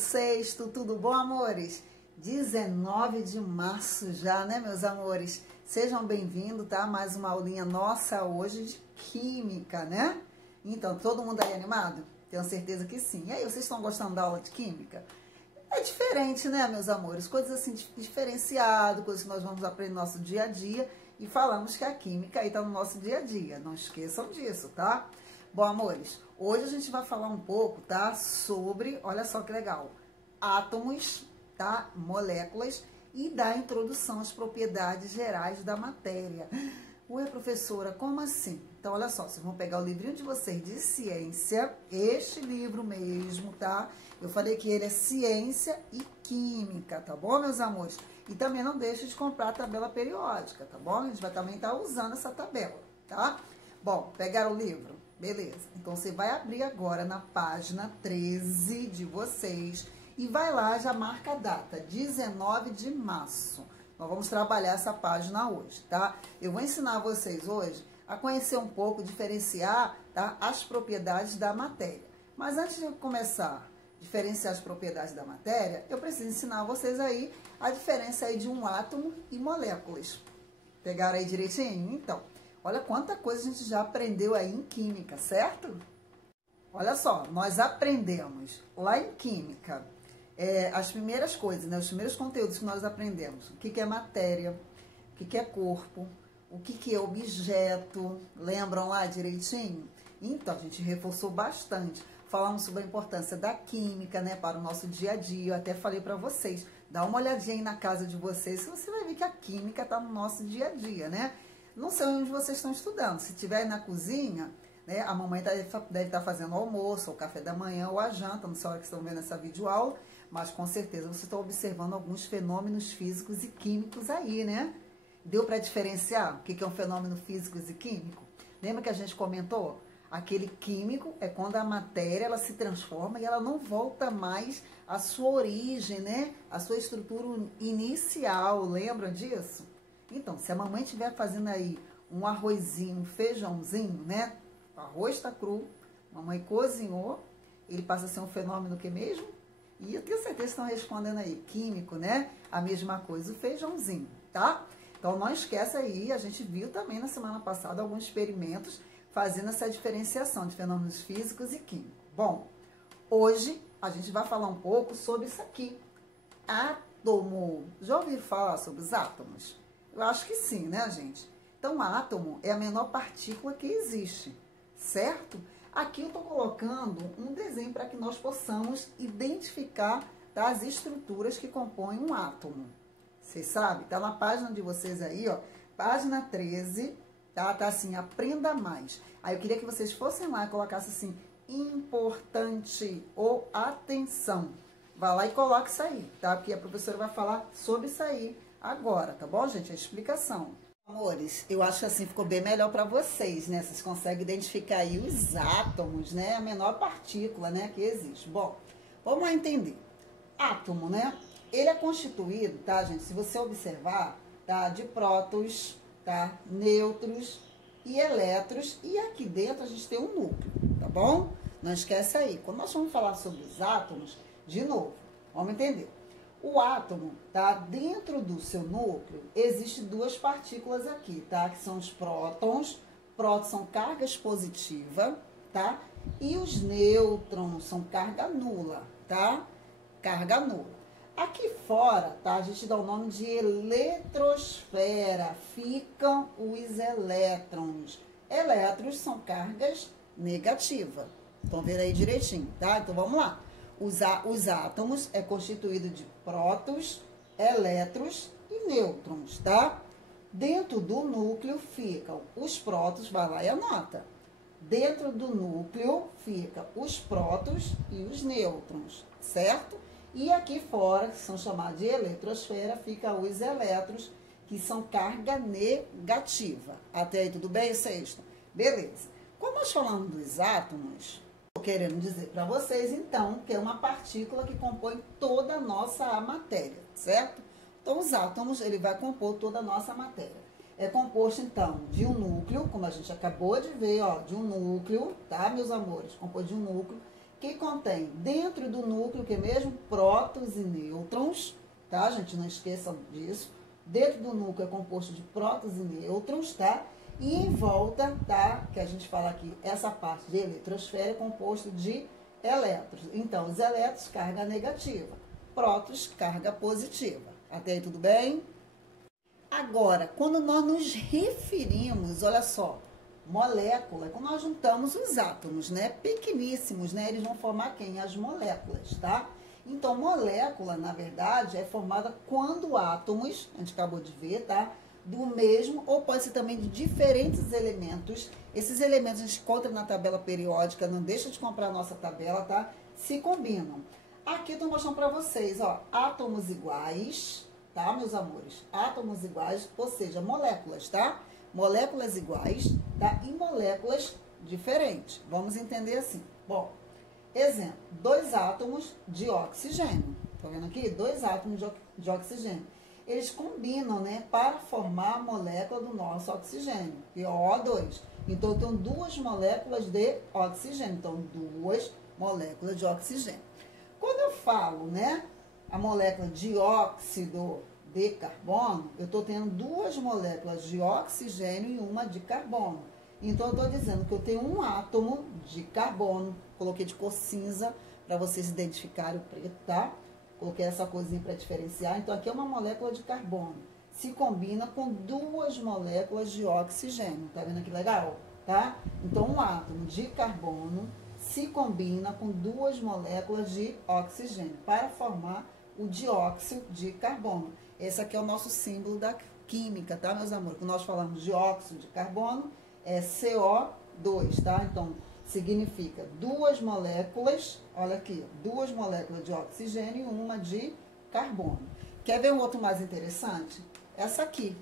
sexto, tudo bom, amores? 19 de março já, né, meus amores? Sejam bem-vindos, tá? Mais uma aulinha nossa hoje de química, né? Então, todo mundo aí animado? Tenho certeza que sim. E aí, vocês estão gostando da aula de química? É diferente, né, meus amores? Coisas assim, diferenciado, coisas que nós vamos aprender no nosso dia a dia. E falamos que a química aí tá no nosso dia a dia. Não esqueçam disso, tá? Bom, amores, hoje a gente vai falar um pouco, tá? Sobre, olha só que legal, átomos, tá? Moléculas e da introdução às propriedades gerais da matéria. Ué, professora, como assim? Então, olha só, vocês vão pegar o livrinho de vocês de ciência, este livro mesmo, tá? Eu falei que ele é ciência e química, tá bom, meus amores? E também não deixe de comprar a tabela periódica, tá bom? A gente vai também estar usando essa tabela, tá? Bom, pegaram o livro? Beleza. Então, você vai abrir agora na página 13 de vocês e vai lá, já marca a data, 19 de março. Nós vamos trabalhar essa página hoje, tá? Eu vou ensinar vocês hoje a conhecer um pouco, diferenciar, tá, as propriedades da matéria. Mas antes de começar a diferenciar as propriedades da matéria, eu preciso ensinar vocês aí a diferença aí de um átomo e moléculas. Pegaram aí direitinho? Então, olha quanta coisa a gente já aprendeu aí em química, certo? Olha só, nós aprendemos lá em química as primeiras coisas, né? Os primeiros conteúdos que nós aprendemos. O que é matéria, o que é corpo, o que é objeto. Lembram lá direitinho? Então, a gente reforçou bastante. Falamos sobre a importância da química, né, para o nosso dia a dia. Eu até falei para vocês, dá uma olhadinha aí na casa de vocês, você vai ver que a química está no nosso dia a dia, né? Não sei onde vocês estão estudando. Se estiver aí na cozinha, né, a mamãe deve estar fazendo o almoço, ou o café da manhã, ou a janta, não sei a hora que estão vendo essa videoaula, mas com certeza vocês estão observando alguns fenômenos físicos e químicos aí, né? Deu para diferenciar o que é um fenômeno físico e químico? Lembra que a gente comentou? Aquele químico é quando a matéria ela se transforma e ela não volta mais à sua origem, né? À sua estrutura inicial. Lembram disso? Então, se a mamãe estiver fazendo aí um arrozinho, um feijãozinho, né? O arroz está cru, a mamãe cozinhou, ele passa a ser um fenômeno que mesmo? E eu tenho certeza que estão respondendo aí, químico, né? A mesma coisa, o feijãozinho, tá? Então, não esquece aí, a gente viu também na semana passada alguns experimentos fazendo essa diferenciação de fenômenos físicos e químicos. Bom, hoje a gente vai falar um pouco sobre isso aqui, átomo. Já ouviram falar sobre os átomos? Eu acho que sim, né, gente? Então, átomo é a menor partícula que existe, certo? Aqui eu estou colocando um desenho para que nós possamos identificar, tá, as estruturas que compõem um átomo. Vocês sabem? Tá na página de vocês aí, ó, página 13, tá? Tá assim, aprenda mais. Aí eu queria que vocês fossem lá e colocassem assim, importante ou atenção. Vai lá e coloque isso aí, tá? Porque a professora vai falar sobre isso aí agora, tá bom, gente? A explicação. Amores, eu acho que assim ficou bem melhor para vocês, né? Vocês conseguem identificar aí os átomos, né? A menor partícula, né, que existe. Bom, vamos lá entender. Átomo, né? Ele é constituído, tá, gente? Se você observar, tá? De prótons, tá? Nêutrons e elétrons. E aqui dentro a gente tem um núcleo, tá bom? Não esquece aí. Quando nós vamos falar sobre os átomos, de novo, vamos entender. O átomo, tá? Dentro do seu núcleo, existem duas partículas aqui, tá? Que são os prótons. Prótons são cargas positivas, tá? E os nêutrons são carga nula, tá? Carga nula. Aqui fora, tá? A gente dá o nome de eletrosfera. Ficam os elétrons. Elétrons são cargas negativas. Estão vendo aí direitinho, tá? Então, vamos lá. Os átomos é constituído de prótons, elétrons e nêutrons, tá? Dentro do núcleo ficam os prótons, vai lá e anota. Dentro do núcleo ficam os prótons e os nêutrons, certo? E aqui fora, que são chamados de eletrosfera, ficam os elétrons, que são carga negativa. Até aí tudo bem, sexto? Beleza. Quando nós falamos dos átomos, estou querendo dizer para vocês, então, que é uma partícula que compõe toda a nossa matéria, certo? Então, os átomos, ele vai compor toda a nossa matéria. É composto, então, de um núcleo, como a gente acabou de ver, ó, de um núcleo, tá, meus amores? Composto de um núcleo, que contém dentro do núcleo, que é mesmo? Prótons e nêutrons, tá, gente? Não esqueçam disso. Dentro do núcleo é composto de prótons e nêutrons, tá? E em volta, tá? Que a gente fala aqui, essa parte de eletrosfera é composto de elétrons. Então, os elétrons, carga negativa. Prótons, carga positiva. Até aí tudo bem? Agora, quando nós nos referimos, olha só, molécula, quando nós juntamos os átomos, né? Pequeníssimos, né? Eles vão formar quem? As moléculas, tá? Então, molécula, na verdade, é formada quando átomos, a gente acabou de ver, tá? Do mesmo, ou pode ser também de diferentes elementos. Esses elementos a gente encontra na tabela periódica, não deixa de comprar a nossa tabela, tá? Se combinam. Aqui eu tô mostrando pra vocês, ó, átomos iguais, tá, meus amores? Átomos iguais, ou seja, moléculas, tá? Moléculas iguais, tá? E moléculas diferentes. Vamos entender assim. Bom, exemplo, 2 átomos de oxigênio. Tá vendo aqui? 2 átomos de oxigênio. Eles combinam, né, para formar a molécula do nosso oxigênio, que é O2. Então, eu tenho 2 moléculas de oxigênio. Então, 2 moléculas de oxigênio. Quando eu falo, né, a molécula dióxido de carbono, eu estou tendo 2 moléculas de oxigênio e uma de carbono. Então, eu estou dizendo que eu tenho um átomo de carbono, coloquei de cor cinza para vocês identificarem o preto, tá? Coloquei essa corzinha para diferenciar. Então, aqui é uma molécula de carbono. Se combina com 2 moléculas de oxigênio. Tá vendo que legal? Tá? Então, um átomo de carbono se combina com 2 moléculas de oxigênio para formar o dióxido de carbono. Esse aqui é o nosso símbolo da química, tá, meus amores? Quando nós falamos de óxido de carbono, é CO2, tá? Então, significa 2 moléculas, olha aqui, 2 moléculas de oxigênio e uma de carbono. Quer ver um outro mais interessante? Essa aqui,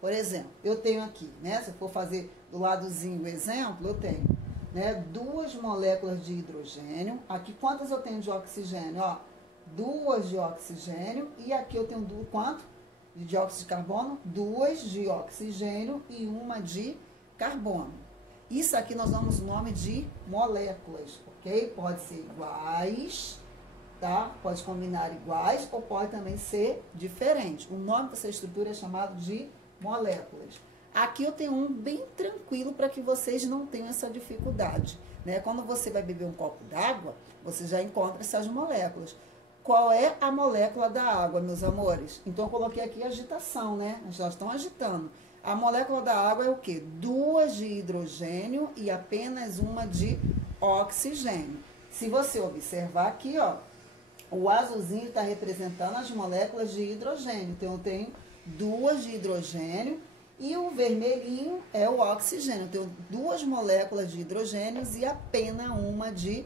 por exemplo, eu tenho aqui, né? Se eu for fazer do ladozinho o exemplo, eu tenho, né, 2 moléculas de hidrogênio. Aqui, quantas eu tenho de oxigênio? Ó, 2 de oxigênio. E aqui eu tenho quanto? De dióxido de carbono? 2 de oxigênio e uma de carbono. Isso aqui nós damos o nome de moléculas, ok? Pode ser iguais, tá? Pode combinar iguais ou pode também ser diferente. O nome dessa estrutura é chamado de moléculas. Aqui eu tenho um bem tranquilo para que vocês não tenham essa dificuldade, né? Quando você vai beber um copo d'água, você já encontra essas moléculas. Qual é a molécula da água, meus amores? Então, eu coloquei aqui agitação, né? Nós estamos agitando. A molécula da água é o quê? 2 de hidrogênio e apenas uma de oxigênio. Se você observar aqui, ó, o azulzinho está representando as moléculas de hidrogênio. Então, eu tenho 2 de hidrogênio e o vermelhinho é o oxigênio. Eu tenho 2 moléculas de hidrogênio e apenas uma de,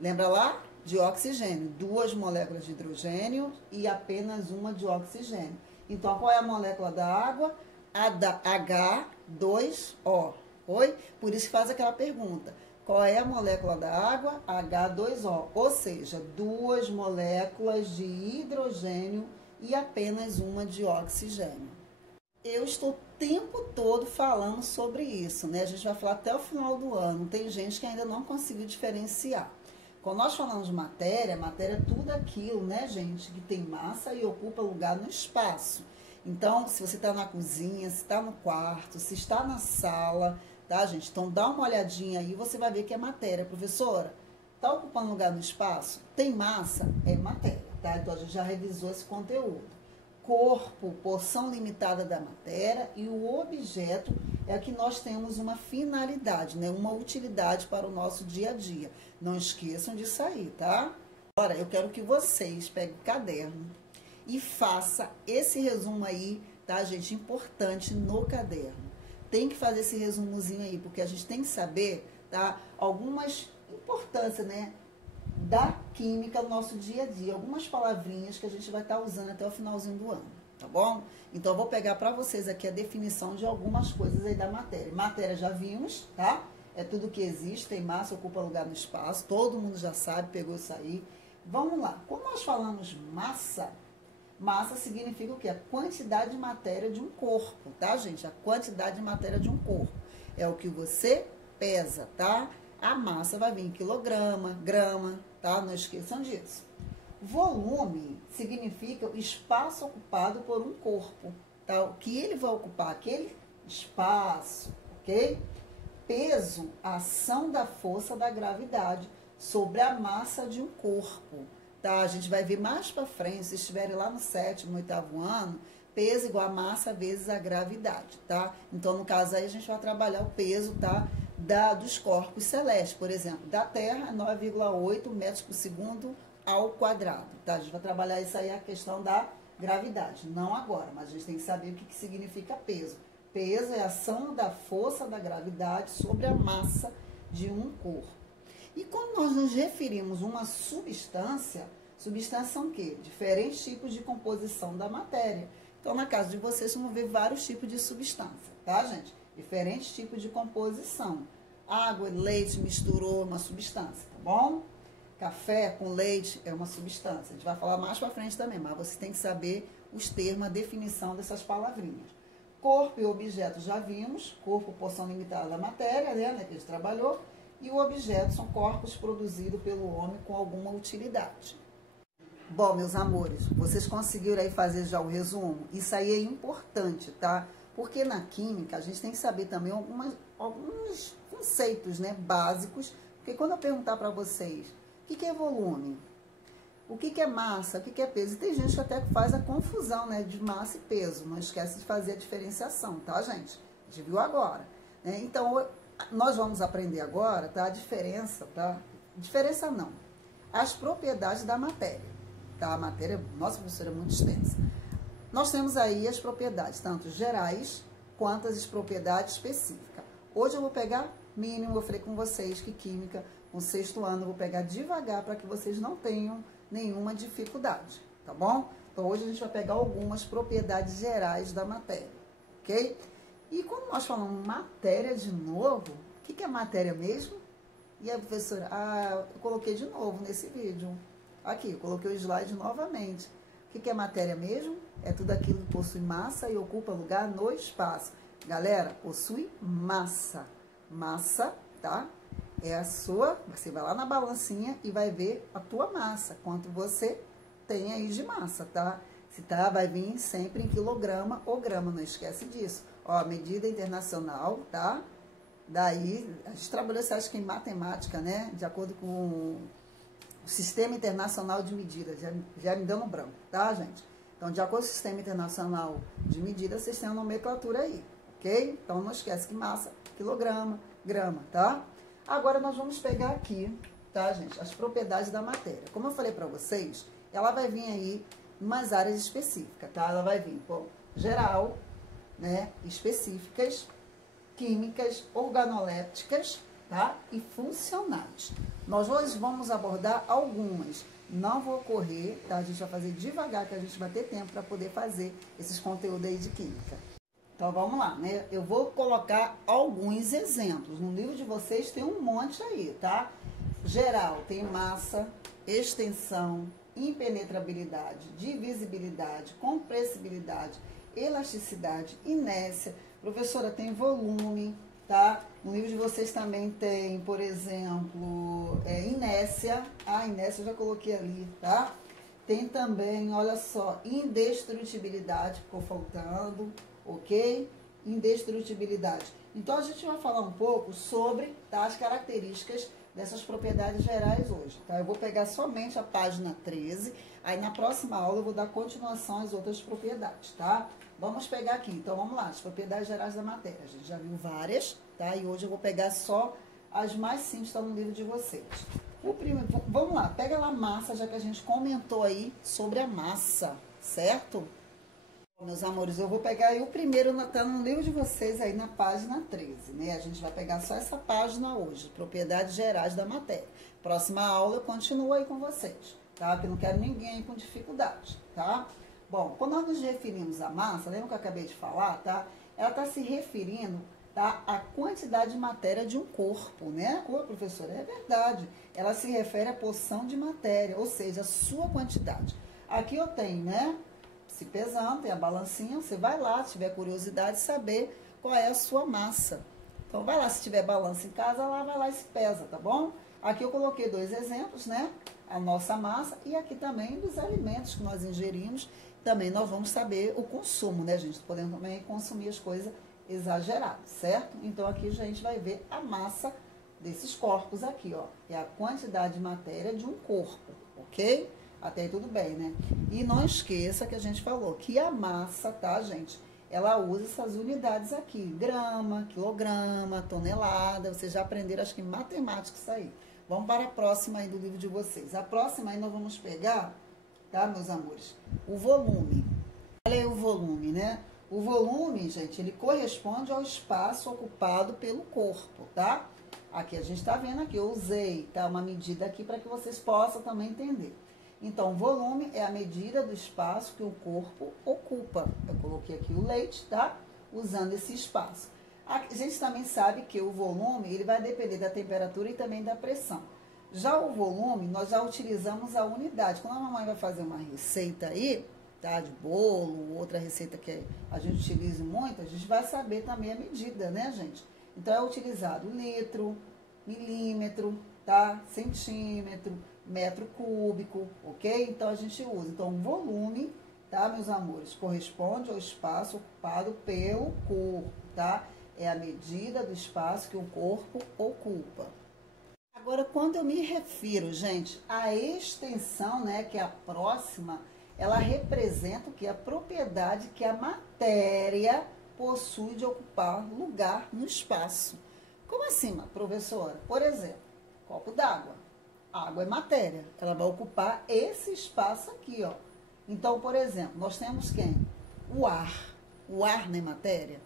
lembra lá? De oxigênio. 2 moléculas de hidrogênio e apenas uma de oxigênio. Então, qual é a molécula da água? A da H2O. Oi? Por isso que faz aquela pergunta. Qual é a molécula da água? H2O. Ou seja, 2 moléculas de hidrogênio e apenas uma de oxigênio. Eu estou o tempo todo falando sobre isso, né? A gente vai falar até o final do ano. Tem gente que ainda não conseguiu diferenciar. Quando nós falamos de matéria, matéria é tudo aquilo, né, gente, que tem massa e ocupa lugar no espaço. Então, se você está na cozinha, se está no quarto, se está na sala, tá, gente? Então, dá uma olhadinha aí, você vai ver que é matéria. Professora, está ocupando lugar no espaço? Tem massa? É matéria, tá? Então, a gente já revisou esse conteúdo. Corpo, porção limitada da matéria, e o objeto é que nós temos uma finalidade, né? Uma utilidade para o nosso dia a dia. Não esqueçam disso aí, tá? Agora, eu quero que vocês peguem o caderno e faça esse resumo aí, tá, gente? Importante no caderno. Tem que fazer esse resumozinho aí, porque a gente tem que saber, tá? Algumas importâncias, né? Da química no nosso dia a dia. Algumas palavrinhas que a gente vai estar usando até o finalzinho do ano, tá bom? Então, eu vou pegar para vocês aqui a definição de algumas coisas aí da matéria. Matéria já vimos, tá? É tudo que existe, tem massa, ocupa lugar no espaço. Todo mundo já sabe, pegou isso aí. Vamos lá. Quando nós falamos massa, massa significa o quê? A quantidade de matéria de um corpo, tá, gente? A quantidade de matéria de um corpo. É o que você pesa, tá? A massa vai vir em quilograma, grama, tá? Não esqueçam disso. Volume significa o espaço ocupado por um corpo, tá? O que ele vai ocupar, aquele espaço, ok? Peso, a ação da força da gravidade sobre a massa de um corpo, tá? A gente vai ver mais para frente, se estiverem lá no 7º, 8º ano, peso igual a massa vezes a gravidade, tá? Então, no caso aí, a gente vai trabalhar o peso, tá? Dos corpos celestes, por exemplo, da Terra, 9,8 metros por segundo ao quadrado, tá? A gente vai trabalhar isso aí, a questão da gravidade, não agora, mas a gente tem que saber o que significa peso. Peso é a ação da força da gravidade sobre a massa de um corpo. E quando nós nos referimos a uma substância, substância são o quê? Diferentes tipos de composição da matéria. Então, na casa de vocês, vão ver vários tipos de substância, tá, gente? Diferentes tipos de composição. Água e leite misturou uma substância, tá bom? Café com leite é uma substância. A gente vai falar mais para frente também, mas você tem que saber os termos, a definição dessas palavrinhas. Corpo e objeto já vimos. Corpo, porção limitada da matéria, né, que a gente trabalhou. E o objeto são corpos produzidos pelo homem com alguma utilidade. Bom, meus amores, vocês conseguiram aí fazer já o resumo? Isso aí é importante, tá? Porque na química a gente tem que saber também alguns conceitos, né, básicos. Porque quando eu perguntar para vocês o que é volume, o que é massa, o que é peso, e tem gente que até faz a confusão, né, de massa e peso. Não esquece de fazer a diferenciação, tá, gente? A gente viu agora, né? Então, nós vamos aprender agora, tá, a diferença, tá? Diferença não, as propriedades da matéria, tá? A matéria, nossa, professora, é muito extensa. Nós temos aí as propriedades, tanto gerais quanto as propriedades específicas. Hoje eu vou pegar mínimo, eu falei com vocês que química, no 6º ano, eu vou pegar devagar para que vocês não tenham nenhuma dificuldade, tá bom? Então, hoje a gente vai pegar algumas propriedades gerais da matéria, ok? E quando nós falamos matéria de novo, o que é matéria mesmo? E a professora, eu coloquei de novo nesse vídeo. Aqui, eu coloquei o slide novamente. O que é matéria mesmo? É tudo aquilo que possui massa e ocupa lugar no espaço. Galera, possui massa. Massa, tá? É a sua, você vai lá na balancinha e vai ver a tua massa, quanto você tem aí de massa, tá? Se tá, vai vir sempre em quilograma ou grama, não esquece disso. Ó, medida internacional, tá? Daí, a gente trabalhou, você acha que em matemática, né? De acordo com o Sistema Internacional de Medidas, já me deu no branco, tá, gente? Então, de acordo com o Sistema Internacional de Medidas, vocês têm a nomenclatura aí, ok? Então, não esquece que massa, quilograma, grama, tá? Agora, nós vamos pegar aqui, tá, gente, as propriedades da matéria. Como eu falei para vocês, ela vai vir aí em umas áreas específicas, tá? Ela vai vir, pô, geral, né, específicas, químicas, organolépticas, tá? E funcionais. Nós hoje vamos abordar algumas. Não vou correr, tá? A gente vai fazer devagar, que a gente vai ter tempo para poder fazer esses conteúdos aí de química. Então, vamos lá, né? Eu vou colocar alguns exemplos. No livro de vocês tem um monte aí, tá? Geral, tem massa, extensão, impenetrabilidade, divisibilidade, compressibilidade, elasticidade, inércia. Professora, tem volume, tá? No livro de vocês também tem, por exemplo, inércia. A inércia eu já coloquei ali, tá? Tem também, olha só, indestrutibilidade, ficou faltando, ok? Indestrutibilidade. Então, a gente vai falar um pouco sobre, tá, as características dessas propriedades gerais hoje, tá? Eu vou pegar somente a página 13, aí na próxima aula eu vou dar continuação às outras propriedades, tá? Vamos pegar aqui, então vamos lá, as propriedades gerais da matéria. A gente já viu várias, tá? E hoje eu vou pegar só as mais simples, estão no livro de vocês. O primeiro, vamos lá, pega lá a massa, já que a gente comentou aí sobre a massa, certo? Meus amores, eu vou pegar aí o primeiro, tá no livro de vocês aí na página 13, né? A gente vai pegar só essa página hoje, propriedades gerais da matéria. Próxima aula eu continuo aí com vocês, tá? Porque eu não quero ninguém aí com dificuldade, tá? Bom, quando nós nos referimos à massa, lembra que eu acabei de falar, tá? Ela está se referindo, tá, à quantidade de matéria de um corpo, né? Ô, professora, é verdade. Ela se refere à porção de matéria, ou seja, a sua quantidade. Aqui eu tenho, né? Se pesando, tem a balancinha, você vai lá, se tiver curiosidade, saber qual é a sua massa. Então, vai lá, se tiver balança em casa, lá vai lá e se pesa, tá bom? Aqui eu coloquei 2 exemplos, né? A nossa massa e aqui também dos alimentos que nós ingerimos. Também nós vamos saber o consumo, né, gente? Podemos também consumir as coisas exageradas, certo? Então, aqui a gente vai ver a massa desses corpos aqui, ó. É a quantidade de matéria de um corpo, ok? Até aí tudo bem, né? E não esqueça que a gente falou que a massa, tá, gente? Ela usa essas unidades aqui, grama, quilograma, tonelada. Vocês já aprenderam, acho que em matemática isso aí. Vamos para a próxima aí do livro de vocês. A próxima aí nós vamos pegar, tá, meus amores? O volume. Olha aí o volume, né? O volume, gente, ele corresponde ao espaço ocupado pelo corpo, tá? Aqui a gente tá vendo aqui, eu usei, tá, uma medida aqui para que vocês possam também entender. Então, volume é a medida do espaço que o corpo ocupa. Eu coloquei aqui o leite, tá? Usando esse espaço. A gente também sabe que o volume, ele vai depender da temperatura e também da pressão. Já o volume, nós já utilizamos a unidade. Quando a mamãe vai fazer uma receita aí, tá? De bolo, outra receita que a gente utiliza muito, a gente vai saber também a medida, né, gente? Então, é utilizado litro, milímetro, tá? Centímetro, metro cúbico, ok? Então, a gente usa. Então, o volume, tá, meus amores, corresponde ao espaço ocupado pelo corpo, tá? É a medida do espaço que o corpo ocupa. Agora, quando eu me refiro, gente, à extensão, né, que é a próxima, ela representa o que? A propriedade que a matéria possui de ocupar lugar no espaço. Como assim, professora? Por exemplo, copo d'água. Água é matéria, ela vai ocupar esse espaço aqui, ó. Então, por exemplo, nós temos quem? O ar. O ar, né, matéria?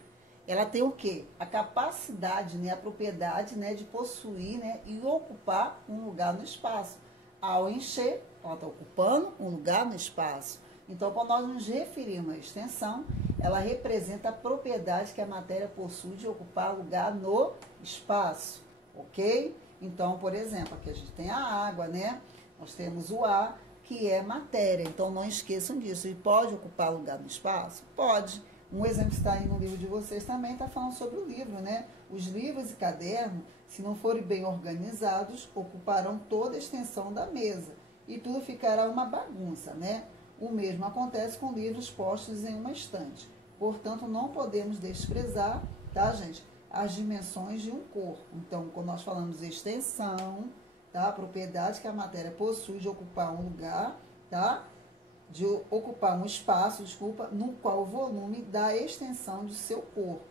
Ela tem o quê? A capacidade, né, a propriedade, né, de possuir, né, e ocupar um lugar no espaço. Ao encher, ela está ocupando um lugar no espaço. Então, quando nós nos referimos à extensão, ela representa a propriedade que a matéria possui de ocupar lugar no espaço, ok? Então, por exemplo, aqui a gente tem a água, né? Nós temos o ar, que é matéria. Então, não esqueçam disso. E pode ocupar lugar no espaço? Pode. Um exemplo que está aí no livro de vocês também está falando sobre o livro, né? Os livros e cadernos, se não forem bem organizados, ocuparão toda a extensão da mesa. E tudo ficará uma bagunça, né? O mesmo acontece com livros postos em uma estante. Portanto, não podemos desprezar, tá, gente, as dimensões de um corpo. Então, quando nós falamos de extensão, tá, a propriedade que a matéria possui de ocupar um lugar, tá, de ocupar um espaço, desculpa, no qual o volume dá extensão de seu corpo.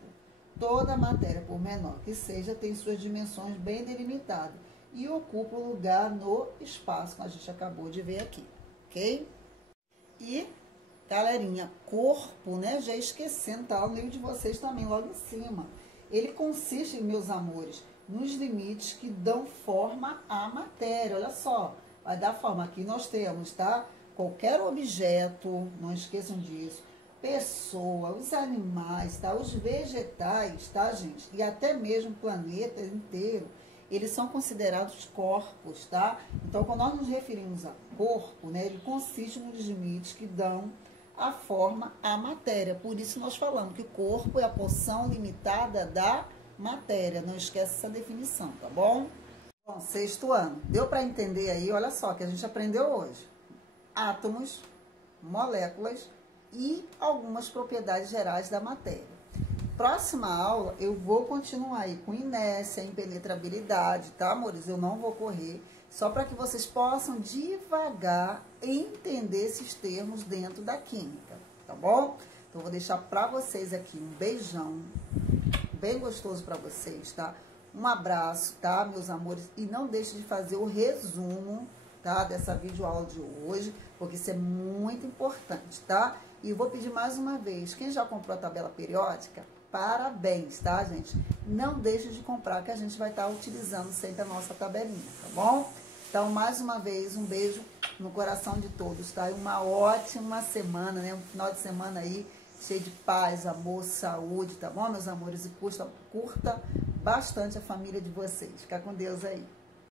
Toda matéria, por menor que seja, tem suas dimensões bem delimitadas e ocupa um lugar no espaço, como a gente acabou de ver aqui, ok? E, galerinha, corpo, né? Já esquecendo, tá no livro de vocês também, logo em cima. Ele consiste, meus amores, nos limites que dão forma à matéria. Olha só, vai dar forma. Aqui nós temos, tá? Qualquer objeto, não esqueçam disso. Pessoa, os animais, tá? Os vegetais, tá, gente? E até mesmo o planeta inteiro. Eles são considerados corpos, tá? Então, quando nós nos referimos a corpo, né, ele consiste nos limites que dão a forma à matéria. Por isso, nós falamos que corpo é a porção limitada da matéria. Não esquece essa definição, tá bom? Bom, 6º ano. Deu para entender aí? Olha só, que a gente aprendeu hoje. Átomos, moléculas e algumas propriedades gerais da matéria. Próxima aula, eu vou continuar aí com inércia, impenetrabilidade, tá, amores? Eu não vou correr, só para que vocês possam devagar entender esses termos dentro da química, tá bom? Então, eu vou deixar para vocês aqui um beijão, bem gostoso para vocês, tá? Um abraço, tá, meus amores? E não deixe de fazer o resumo, tá, dessa videoaula de hoje, porque isso é muito importante, tá? E eu vou pedir mais uma vez, quem já comprou a tabela periódica, parabéns, tá, gente? Não deixe de comprar, que a gente vai estar utilizando sempre a nossa tabelinha, tá bom? Então, mais uma vez, um beijo no coração de todos, tá? E uma ótima semana, né? Um final de semana aí, cheio de paz, amor, saúde, tá bom, meus amores? E curta bastante a família de vocês. Fica com Deus aí.